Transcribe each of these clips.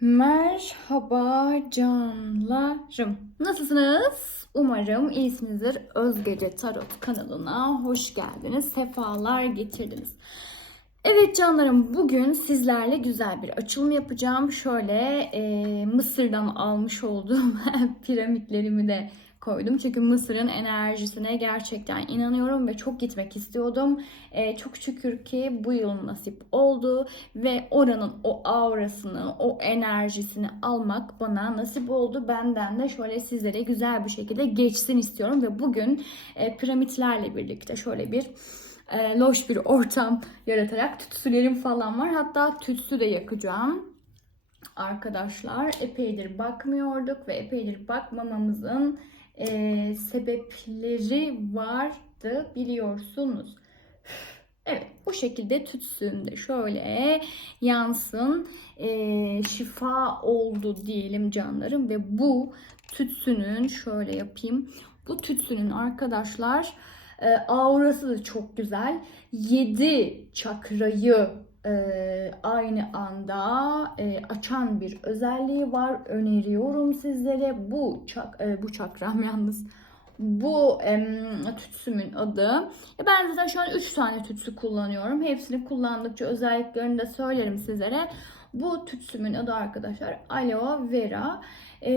Merhaba canlarım. Nasılsınız? Umarım iyisinizdir. Özgece Tarot kanalına hoş geldiniz. Sefalar getirdiniz. Evet canlarım bugün sizlerle güzel bir açılım yapacağım. Şöyle e, Mısır'dan almış olduğum piramitlerimi de koydum. Çünkü Mısır'ın enerjisine gerçekten inanıyorum ve çok gitmek istiyordum. E, çok şükür ki bu yıl nasip oldu ve oranın o aurasını, o enerjisini almak bana nasip oldu. Benden de şöyle sizlere güzel bir şekilde geçsin istiyorum ve bugün e, piramitlerle birlikte şöyle bir e, loş bir ortam yaratarak tütsülerim falan var. Hatta tütsü de yakacağım. Arkadaşlar epeydir bakmıyorduk ve epeydir bakmamamızın e, sebepleri vardı biliyorsunuz. Evet bu şekilde tütsün de şöyle yansın. E, şifa oldu diyelim canlarım ve bu tütsünün şöyle yapayım. Bu tütsünün arkadaşlar e, aurası da çok güzel. 7 çakrayı e, aynı anda e, açan bir özelliği var öneriyorum sizlere bu çak e, bu çakram yalnız bu em, tütsümün adı. Ben zaten şu an 3 tane tütsü kullanıyorum. Hepsini kullandıkça özelliklerini de söylerim sizlere. Bu tütsümün adı arkadaşlar aloe vera. E,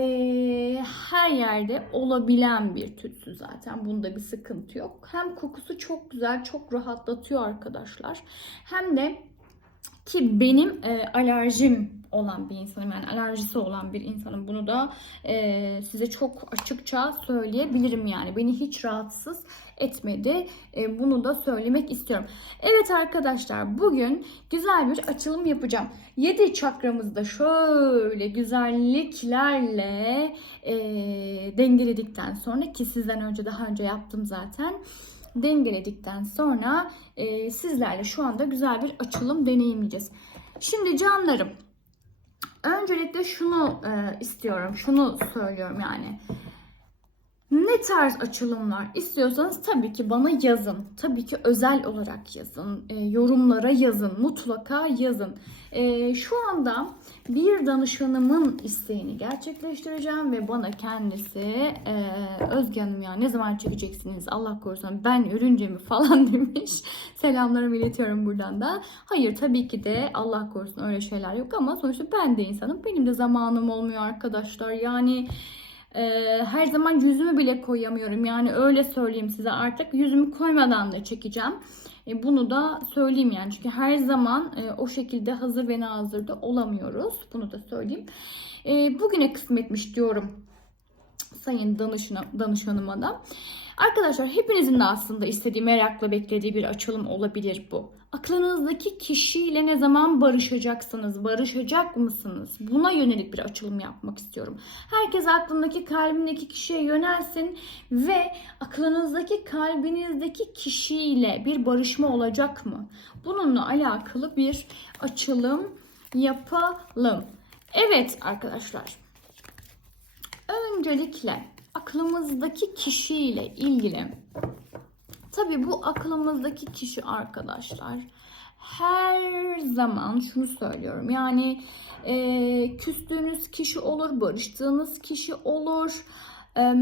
her yerde olabilen bir tütsü zaten. Bunda bir sıkıntı yok. Hem kokusu çok güzel, çok rahatlatıyor arkadaşlar. Hem de ki benim e, alerjim olan bir insanım yani alerjisi olan bir insanım. Bunu da e, size çok açıkça söyleyebilirim yani. Beni hiç rahatsız etmedi. E, bunu da söylemek istiyorum. Evet arkadaşlar bugün güzel bir açılım yapacağım. 7 çakramızda şöyle güzelliklerle e, dengeledikten sonra ki sizden önce daha önce yaptım zaten dengeledikten sonra e, sizlerle şu anda güzel bir açılım deneyimleyeceğiz. Şimdi canlarım öncelikle şunu e, istiyorum, şunu söylüyorum yani. Ne tarz açılımlar istiyorsanız tabii ki bana yazın. Tabii ki özel olarak yazın. E, yorumlara yazın. Mutlaka yazın. E, şu anda bir danışanımın isteğini gerçekleştireceğim ve bana kendisi e, Özge Hanım ya ne zaman çekeceksiniz Allah korusun ben örünce mi falan demiş. Selamlarımı iletiyorum buradan da. Hayır tabii ki de Allah korusun öyle şeyler yok ama sonuçta ben de insanım. Benim de zamanım olmuyor arkadaşlar. Yani e, her zaman yüzümü bile koyamıyorum. Yani öyle söyleyeyim size artık yüzümü koymadan da çekeceğim. E, bunu da söyleyeyim yani çünkü her zaman e, o şekilde hazır ve nazırda olamıyoruz. Bunu da söyleyeyim. E, bugüne kısmetmiş diyorum sayın danışana, danışanıma da. Arkadaşlar hepinizin de aslında istediği, merakla beklediği bir açılım olabilir bu. Aklınızdaki kişiyle ne zaman barışacaksınız? Barışacak mısınız? Buna yönelik bir açılım yapmak istiyorum. Herkes aklındaki, kalbindeki kişiye yönelsin ve aklınızdaki, kalbinizdeki kişiyle bir barışma olacak mı? Bununla alakalı bir açılım yapalım. Evet arkadaşlar. Öncelikle aklımızdaki kişiyle ilgili. Tabi bu aklımızdaki kişi arkadaşlar her zaman şunu söylüyorum. Yani e, küstüğünüz kişi olur barıştığınız kişi olur e,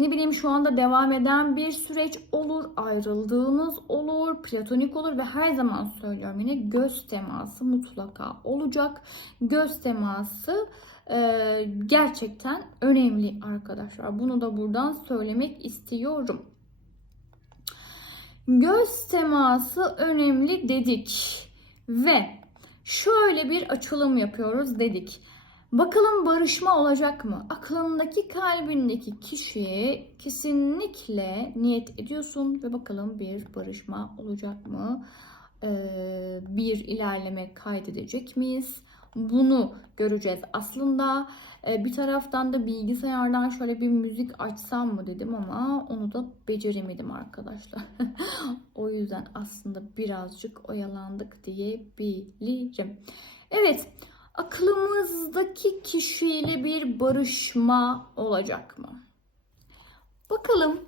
ne bileyim şu anda devam eden bir süreç olur ayrıldığınız olur platonik olur ve her zaman söylüyorum yine göz teması mutlaka olacak. Göz teması ee, gerçekten önemli arkadaşlar. Bunu da buradan söylemek istiyorum. Göz teması önemli dedik ve şöyle bir açılım yapıyoruz dedik. Bakalım barışma olacak mı? Aklındaki kalbindeki kişiye kesinlikle niyet ediyorsun ve bakalım bir barışma olacak mı? Ee, bir ilerleme kaydedecek miyiz? Bunu göreceğiz. Aslında e, bir taraftan da bilgisayardan şöyle bir müzik açsam mı dedim ama onu da beceremedim arkadaşlar. o yüzden aslında birazcık oyalandık diyebilirim. Evet, aklımızdaki kişiyle bir barışma olacak mı? Bakalım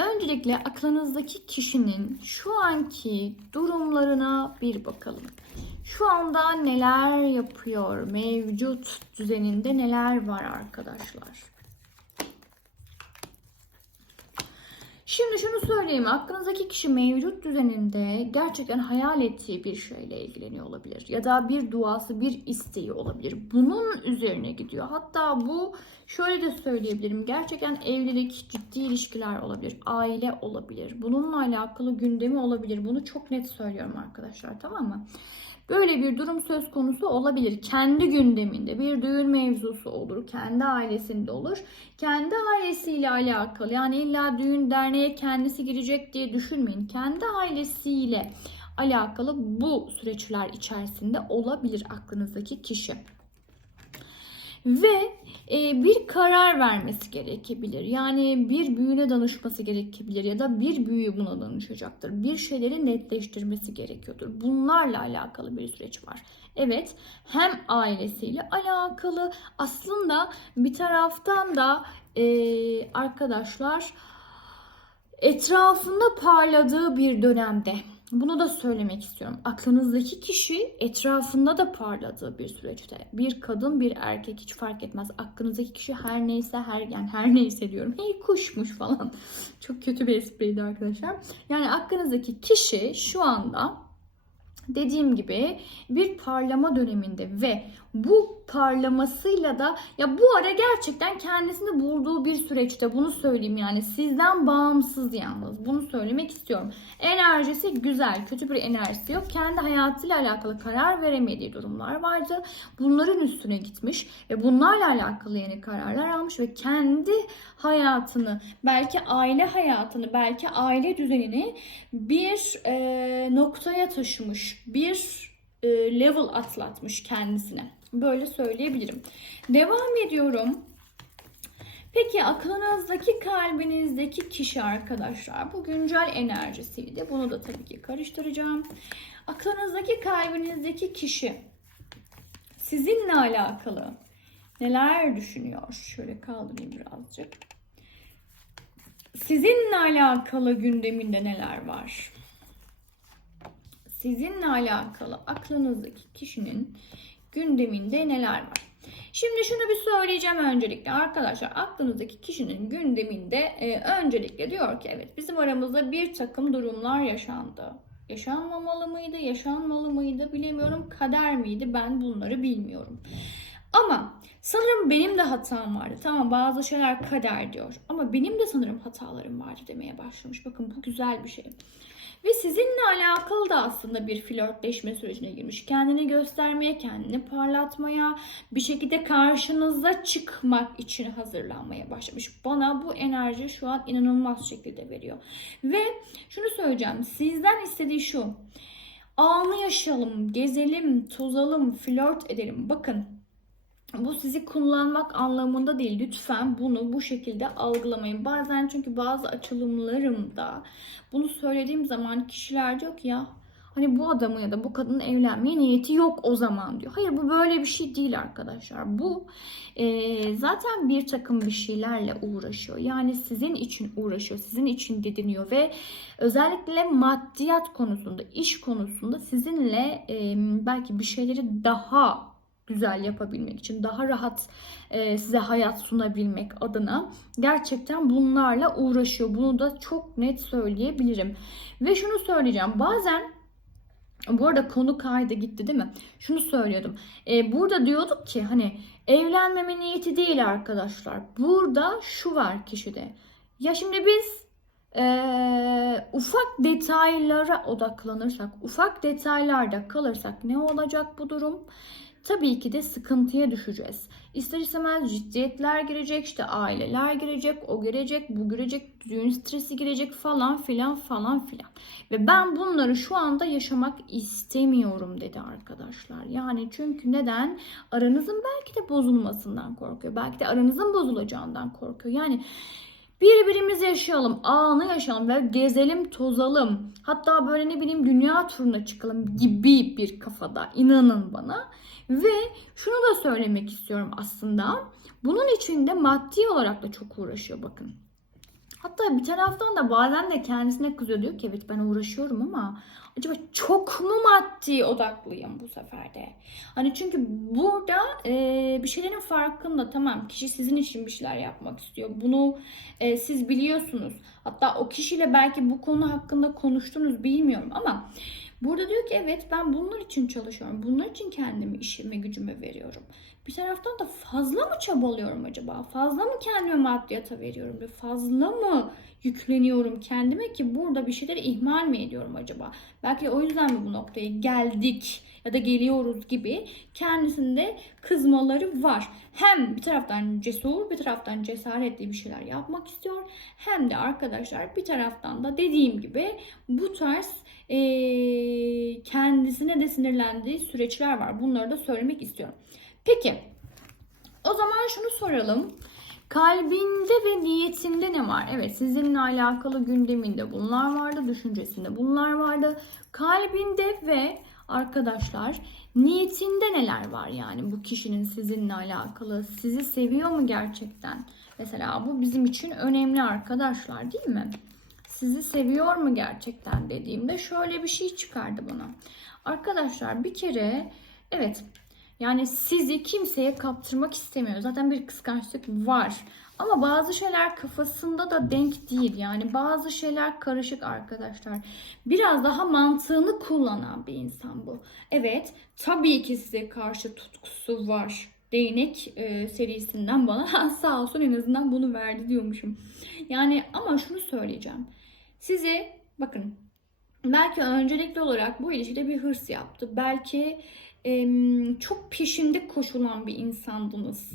Öncelikle aklınızdaki kişinin şu anki durumlarına bir bakalım. Şu anda neler yapıyor? Mevcut düzeninde neler var arkadaşlar? Şimdi şunu söyleyeyim. Aklınızdaki kişi mevcut düzeninde gerçekten hayal ettiği bir şeyle ilgileniyor olabilir. Ya da bir duası, bir isteği olabilir. Bunun üzerine gidiyor. Hatta bu şöyle de söyleyebilirim. Gerçekten evlilik, ciddi ilişkiler olabilir. Aile olabilir. Bununla alakalı gündemi olabilir. Bunu çok net söylüyorum arkadaşlar. Tamam mı? Böyle bir durum söz konusu olabilir. Kendi gündeminde bir düğün mevzusu olur. Kendi ailesinde olur. Kendi ailesiyle alakalı yani illa düğün derneğe kendisi girecek diye düşünmeyin. Kendi ailesiyle alakalı bu süreçler içerisinde olabilir aklınızdaki kişi. Ve e, bir karar vermesi gerekebilir. Yani bir büyüğüne danışması gerekebilir ya da bir büyüğü buna danışacaktır. Bir şeyleri netleştirmesi gerekiyordur. Bunlarla alakalı bir süreç var. Evet hem ailesiyle alakalı aslında bir taraftan da e, arkadaşlar etrafında parladığı bir dönemde. Bunu da söylemek istiyorum. Aklınızdaki kişi etrafında da parladığı bir süreçte. Bir kadın, bir erkek hiç fark etmez. Aklınızdaki kişi her neyse her yani her neyse diyorum. Hey kuşmuş falan. Çok kötü bir espriydi arkadaşlar. Yani aklınızdaki kişi şu anda dediğim gibi bir parlama döneminde ve bu parlamasıyla da ya bu ara gerçekten kendisini bulduğu bir süreçte bunu söyleyeyim yani sizden bağımsız yalnız bunu söylemek istiyorum. Enerjisi güzel kötü bir enerjisi yok. Kendi hayatıyla alakalı karar veremediği durumlar vardı. Bunların üstüne gitmiş ve bunlarla alakalı yeni kararlar almış ve kendi hayatını belki aile hayatını belki aile düzenini bir e, noktaya taşımış. Bir level atlatmış kendisine. Böyle söyleyebilirim. Devam ediyorum. Peki aklınızdaki kalbinizdeki kişi arkadaşlar bu güncel enerjisiydi. Bunu da tabii ki karıştıracağım. Aklınızdaki kalbinizdeki kişi sizinle alakalı neler düşünüyor? Şöyle kaldırayım birazcık. Sizinle alakalı gündeminde neler var? Sizinle alakalı aklınızdaki kişinin gündeminde neler var? Şimdi şunu bir söyleyeceğim öncelikle arkadaşlar aklınızdaki kişinin gündeminde e, öncelikle diyor ki evet bizim aramızda bir takım durumlar yaşandı. Yaşanmamalı mıydı, yaşanmalı mıydı bilemiyorum. Kader miydi ben bunları bilmiyorum. Ama sanırım benim de hatam vardı. Tamam bazı şeyler kader diyor. Ama benim de sanırım hatalarım vardı demeye başlamış. Bakın bu güzel bir şey. Ve sizinle alakalı da aslında bir flörtleşme sürecine girmiş. Kendini göstermeye, kendini parlatmaya, bir şekilde karşınıza çıkmak için hazırlanmaya başlamış. Bana bu enerji şu an inanılmaz şekilde veriyor. Ve şunu söyleyeceğim. Sizden istediği şu. Anı yaşayalım, gezelim, tozalım, flört edelim. Bakın bu sizi kullanmak anlamında değil. Lütfen bunu bu şekilde algılamayın. Bazen çünkü bazı açılımlarımda bunu söylediğim zaman kişiler diyor ki ya hani bu adamın ya da bu kadının evlenmeye niyeti yok o zaman diyor. Hayır bu böyle bir şey değil arkadaşlar. Bu e, zaten bir takım bir şeylerle uğraşıyor. Yani sizin için uğraşıyor, sizin için didiniyor ve özellikle maddiyat konusunda, iş konusunda sizinle e, belki bir şeyleri daha güzel yapabilmek için, daha rahat e, size hayat sunabilmek adına gerçekten bunlarla uğraşıyor. Bunu da çok net söyleyebilirim. Ve şunu söyleyeceğim. Bazen bu arada konu kaydı gitti değil mi? Şunu söylüyordum. E, burada diyorduk ki hani evlenmeme niyeti değil arkadaşlar. Burada şu var kişide. Ya şimdi biz e, ufak detaylara odaklanırsak, ufak detaylarda kalırsak ne olacak bu durum? Tabii ki de sıkıntıya düşeceğiz. İster istemez ciddiyetler girecek, işte aileler girecek, o girecek, bu girecek, düğün stresi girecek falan filan falan filan. Ve ben bunları şu anda yaşamak istemiyorum dedi arkadaşlar. Yani çünkü neden? Aranızın belki de bozulmasından korkuyor. Belki de aranızın bozulacağından korkuyor. Yani Birbirimizi yaşayalım, anı yaşayalım ve gezelim, tozalım. Hatta böyle ne bileyim dünya turuna çıkalım gibi bir kafada. inanın bana. Ve şunu da söylemek istiyorum aslında. Bunun için de maddi olarak da çok uğraşıyor bakın. Hatta bir taraftan da bazen de kendisine kızıyor diyor ki evet ben uğraşıyorum ama Acaba çok mu maddi odaklıyım bu sefer de? Hani çünkü burada e, bir şeylerin farkında tamam kişi sizin için bir şeyler yapmak istiyor. Bunu e, siz biliyorsunuz. Hatta o kişiyle belki bu konu hakkında konuştunuz bilmiyorum ama burada diyor ki evet ben bunlar için çalışıyorum. Bunlar için kendimi işime gücüme veriyorum. Bir taraftan da fazla mı çabalıyorum acaba? Fazla mı kendime maddiyata veriyorum? Fazla mı yükleniyorum kendime ki burada bir şeyleri ihmal mi ediyorum acaba? Belki o yüzden mi bu noktaya geldik ya da geliyoruz gibi kendisinde kızmaları var. Hem bir taraftan cesur bir taraftan cesaretli bir şeyler yapmak istiyor. Hem de arkadaşlar bir taraftan da dediğim gibi bu tarz eee, kendisine de sinirlendiği süreçler var. Bunları da söylemek istiyorum. Peki o zaman şunu soralım. Kalbinde ve niyetinde ne var? Evet sizinle alakalı gündeminde bunlar vardı, düşüncesinde bunlar vardı. Kalbinde ve arkadaşlar niyetinde neler var yani bu kişinin sizinle alakalı? Sizi seviyor mu gerçekten? Mesela bu bizim için önemli arkadaşlar değil mi? Sizi seviyor mu gerçekten dediğimde şöyle bir şey çıkardı bana. Arkadaşlar bir kere evet yani sizi kimseye kaptırmak istemiyor. Zaten bir kıskançlık var. Ama bazı şeyler kafasında da denk değil. Yani bazı şeyler karışık arkadaşlar. Biraz daha mantığını kullanan bir insan bu. Evet, tabii ki size karşı tutkusu var. Değnek e, serisinden bana sağ olsun en azından bunu verdi diyormuşum. Yani ama şunu söyleyeceğim. Size bakın belki öncelikli olarak bu ilişkide bir hırs yaptı. Belki çok peşinde koşulan bir insandınız.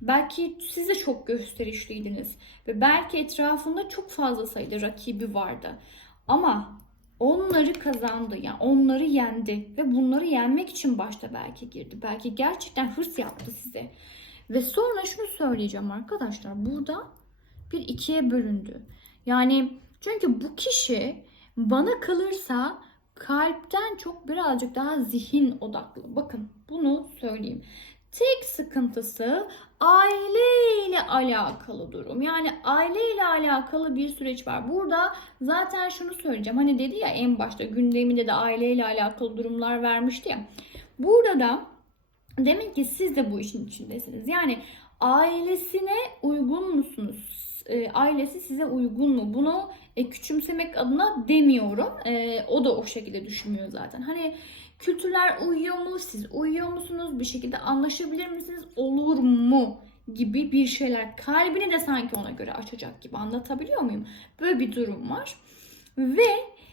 Belki siz de çok gösterişliydiniz ve belki etrafında çok fazla sayıda rakibi vardı. Ama onları kazandı, yani onları yendi ve bunları yenmek için başta belki girdi. Belki gerçekten hırs yaptı size. Ve sonra şunu söyleyeceğim arkadaşlar. Burada bir ikiye bölündü. Yani çünkü bu kişi bana kalırsa kalpten çok birazcık daha zihin odaklı. Bakın bunu söyleyeyim. Tek sıkıntısı aileyle alakalı durum. Yani aileyle alakalı bir süreç var. Burada zaten şunu söyleyeceğim. Hani dedi ya en başta gündeminde de aileyle alakalı durumlar vermişti ya. Burada da demek ki siz de bu işin içindesiniz. Yani ailesine uygun musunuz? E, ailesi size uygun mu? Bunu e, küçümsemek adına demiyorum. E, o da o şekilde düşünmüyor zaten. Hani kültürler uyuyor mu? Siz uyuyor musunuz? Bir şekilde anlaşabilir misiniz? Olur mu? gibi bir şeyler. Kalbini de sanki ona göre açacak gibi anlatabiliyor muyum? Böyle bir durum var. Ve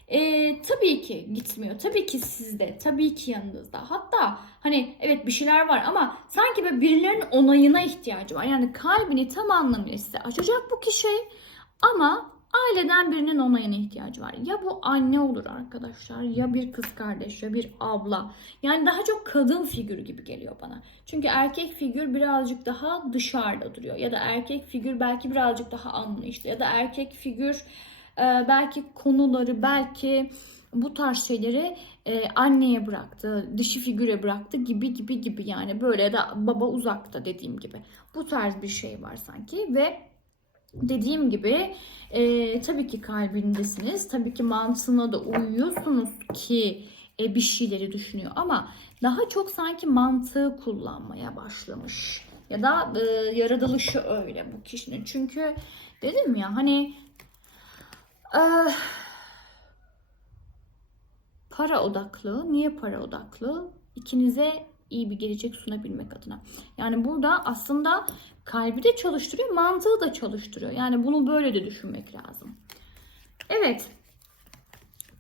e, tabii ki gitmiyor. Tabii ki sizde. Tabii ki yanınızda. Hatta hani evet bir şeyler var ama sanki böyle birilerinin onayına ihtiyacı var. Yani kalbini tam anlamıyla size açacak bu kişi ama aileden birinin onayına ihtiyacı var. Ya bu anne olur arkadaşlar ya bir kız kardeş ya bir abla. Yani daha çok kadın figürü gibi geliyor bana. Çünkü erkek figür birazcık daha dışarıda duruyor. Ya da erkek figür belki birazcık daha anlayışlı. Ya da erkek figür e, belki konuları belki bu tarz şeyleri e, anneye bıraktı, dişi figüre bıraktı gibi gibi gibi yani böyle de baba uzakta dediğim gibi. Bu tarz bir şey var sanki ve dediğim gibi e, tabii ki kalbindesiniz. Tabii ki mantığına da uyuyorsunuz ki e, bir şeyleri düşünüyor ama daha çok sanki mantığı kullanmaya başlamış. Ya da e, yaratılışı öyle bu kişinin. Çünkü dedim ya hani e, para odaklı. Niye para odaklı? İkinize iyi bir gelecek sunabilmek adına. Yani burada aslında kalbi de çalıştırıyor, mantığı da çalıştırıyor. Yani bunu böyle de düşünmek lazım. Evet.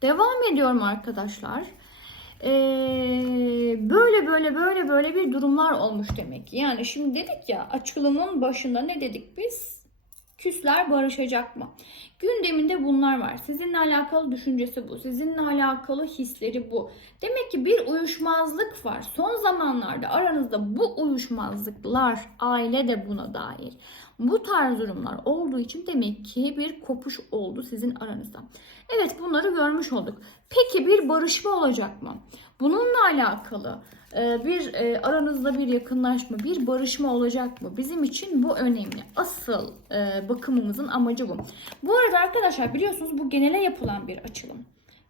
Devam ediyorum arkadaşlar. Ee, böyle böyle böyle böyle bir durumlar olmuş demek. Yani şimdi dedik ya açılımın başında ne dedik biz? Küsler barışacak mı? Gündeminde bunlar var. Sizinle alakalı düşüncesi bu. Sizinle alakalı hisleri bu. Demek ki bir uyuşmazlık var. Son zamanlarda aranızda bu uyuşmazlıklar, aile de buna dair. Bu tarz durumlar olduğu için demek ki bir kopuş oldu sizin aranızda. Evet bunları görmüş olduk. Peki bir barışma olacak mı? Bununla alakalı e, bir e, aranızda bir yakınlaşma, bir barışma olacak mı? Bizim için bu önemli. Asıl e, bakımımızın amacı bu. Bu arada arkadaşlar biliyorsunuz bu genele yapılan bir açılım.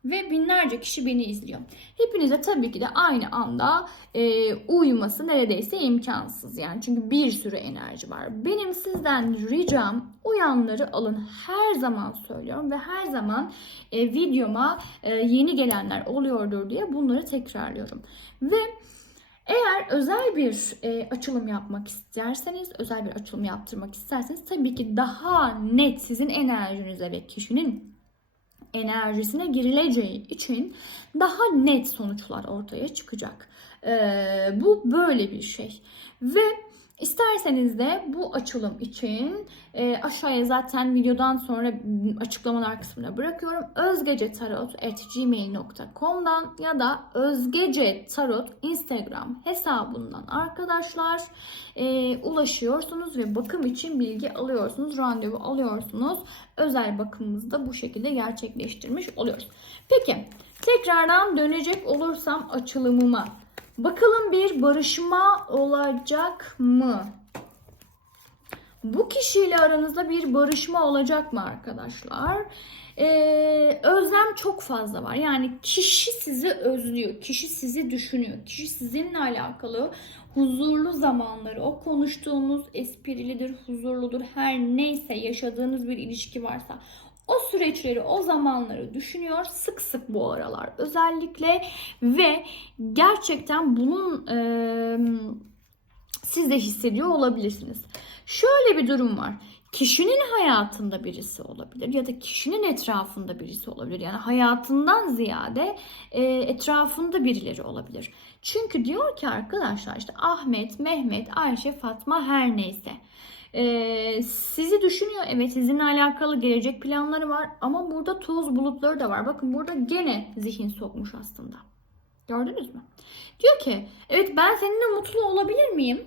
Ve binlerce kişi beni izliyor. Hepinize tabii ki de aynı anda e, uyması neredeyse imkansız yani çünkü bir sürü enerji var. Benim sizden ricam uyanları alın her zaman söylüyorum ve her zaman e, videoma e, yeni gelenler oluyordur diye bunları tekrarlıyorum. Ve eğer özel bir e, açılım yapmak isterseniz, özel bir açılım yaptırmak isterseniz tabii ki daha net sizin enerjinize ve kişinin enerjisine girileceği için daha net sonuçlar ortaya çıkacak. Ee, bu böyle bir şey. Ve isterseniz de bu açılım için e, aşağıya zaten videodan sonra açıklamalar kısmına bırakıyorum. özgecetarot.gmail.com'dan ya da özgecetarot Instagram hesabından arkadaşlar e, ulaşıyorsunuz ve bakım için bilgi alıyorsunuz, randevu alıyorsunuz. Özel bakımımızı da bu şekilde gerçekleştirmiş oluyoruz. Peki tekrardan dönecek olursam açılımıma. Bakalım bir barışma olacak mı? Bu kişiyle aranızda bir barışma olacak mı arkadaşlar? Ee, özlem çok fazla var. Yani kişi sizi özlüyor, kişi sizi düşünüyor, kişi sizinle alakalı huzurlu zamanları, o konuştuğunuz esprilidir, huzurludur, her neyse yaşadığınız bir ilişki varsa o süreçleri, o zamanları düşünüyor sık sık bu aralar özellikle ve gerçekten bunun e, siz de hissediyor olabilirsiniz. Şöyle bir durum var. Kişinin hayatında birisi olabilir ya da kişinin etrafında birisi olabilir. Yani hayatından ziyade e, etrafında birileri olabilir. Çünkü diyor ki arkadaşlar işte Ahmet, Mehmet, Ayşe, Fatma her neyse. Ee, sizi düşünüyor. Evet sizinle alakalı gelecek planları var. Ama burada toz bulutları da var. Bakın burada gene zihin sokmuş aslında. Gördünüz mü? Diyor ki evet ben seninle mutlu olabilir miyim?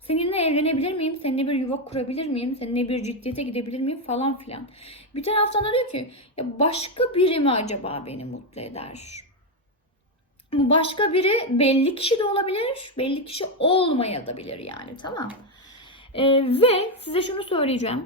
Seninle evlenebilir miyim? Seninle bir yuva kurabilir miyim? Seninle bir ciddiyete gidebilir miyim? Falan filan. Bir taraftan da diyor ki ya başka biri mi acaba beni mutlu eder? Bu başka biri belli kişi de olabilir. Belli kişi olmayabilir yani tamam ee, ve size şunu söyleyeceğim.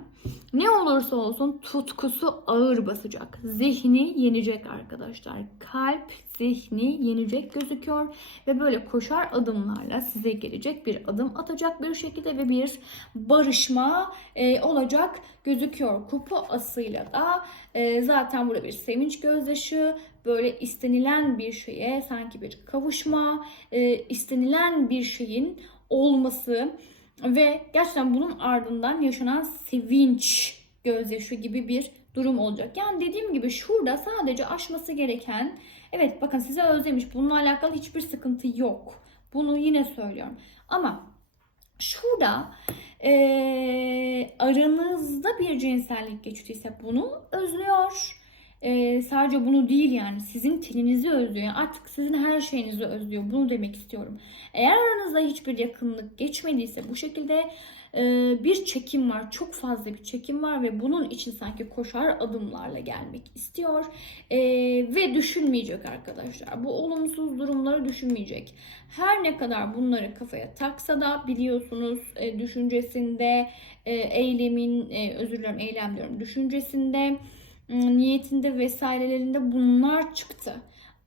Ne olursa olsun tutkusu ağır basacak. Zihni yenecek arkadaşlar. Kalp zihni yenecek gözüküyor. Ve böyle koşar adımlarla size gelecek bir adım atacak bir şekilde ve bir barışma e, olacak gözüküyor. Kupa asıyla da e, zaten burada bir sevinç gözyaşı, böyle istenilen bir şeye sanki bir kavuşma, e, istenilen bir şeyin olması ve gerçekten bunun ardından yaşanan sevinç gözyaşı gibi bir durum olacak. Yani dediğim gibi şurada sadece aşması gereken evet bakın size özlemiş bununla alakalı hiçbir sıkıntı yok. Bunu yine söylüyorum. Ama şurada e, aranızda bir cinsellik geçtiyse bunu özlüyor e, sadece bunu değil yani sizin teninizi özlüyor. Yani artık sizin her şeyinizi özlüyor. Bunu demek istiyorum. Eğer aranızda hiçbir yakınlık geçmediyse bu şekilde e, bir çekim var. Çok fazla bir çekim var ve bunun için sanki koşar adımlarla gelmek istiyor. E, ve düşünmeyecek arkadaşlar. Bu olumsuz durumları düşünmeyecek. Her ne kadar bunları kafaya taksa da biliyorsunuz e, düşüncesinde, e, eylemin, e, özür dilerim eylem diyorum, düşüncesinde niyetinde vesairelerinde bunlar çıktı.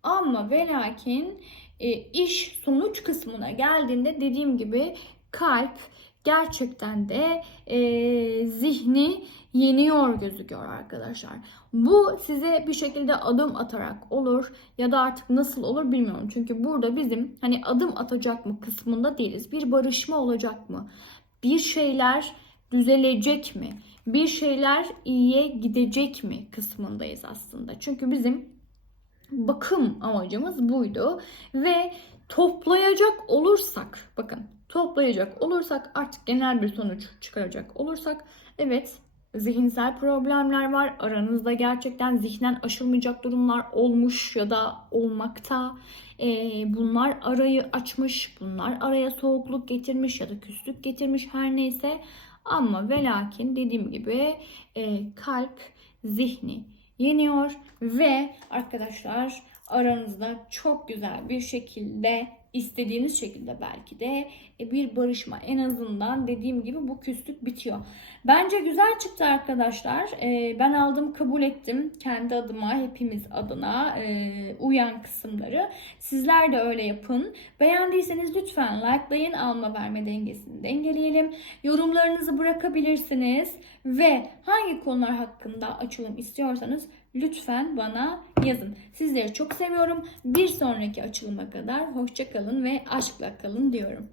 Ama ve lakin e, iş sonuç kısmına geldiğinde dediğim gibi kalp gerçekten de e, zihni yeniyor gözüküyor arkadaşlar. Bu size bir şekilde adım atarak olur ya da artık nasıl olur bilmiyorum. Çünkü burada bizim hani adım atacak mı kısmında değiliz. Bir barışma olacak mı? Bir şeyler düzelecek mi? bir şeyler iyiye gidecek mi kısmındayız aslında. Çünkü bizim bakım amacımız buydu ve toplayacak olursak bakın toplayacak olursak artık genel bir sonuç çıkaracak olursak evet zihinsel problemler var. Aranızda gerçekten zihnen aşılmayacak durumlar olmuş ya da olmakta. Ee, bunlar arayı açmış, bunlar araya soğukluk getirmiş ya da küslük getirmiş her neyse. Ama ve lakin dediğim gibi e, kalp zihni yeniyor ve arkadaşlar aranızda çok güzel bir şekilde istediğiniz şekilde belki de e, bir barışma en azından dediğim gibi bu küslük bitiyor. Bence güzel çıktı arkadaşlar. E, ben aldım kabul ettim kendi adıma hepimiz adına e, uyan kısımları. Sizler de öyle yapın. Beğendiyseniz lütfen likelayın alma verme dengesini dengeleyelim. Yorumlarınızı bırakabilirsiniz ve hangi konular hakkında açılım istiyorsanız lütfen bana yazın. Sizleri çok seviyorum. Bir sonraki açılıma kadar hoşça kalın ve aşkla kalın diyorum.